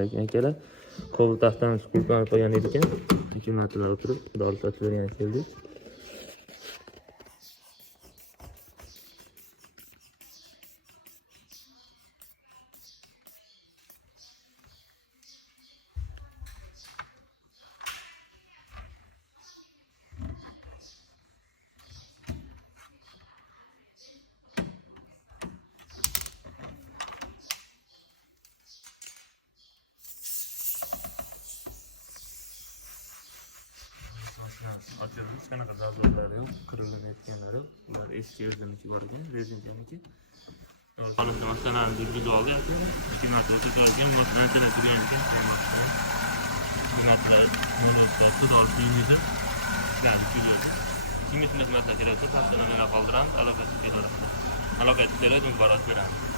alaykum akalar. Kovul taxtamiz qulflanib qo'ygan ekan. Ikki martalar o'tirib, dori sotib bergan keldik. Açıyoruz. Qanaqa zazorlari yo'q, qirilmayotganlari yo'q. Ular eski o'zimizga bor ekan, rezinkaniki. Qolishni masalan yurgizib oldi aka. Ikki marta o'tkazilgan, masalan turgan ekan. Bu narsalar mo'lsatni olib keldi. Yani keladi. Kim xizmatlar keraksa, taqdirlarni qoldiramiz, aloqasiz keladi. Aloqasiz keladi, barat beramiz.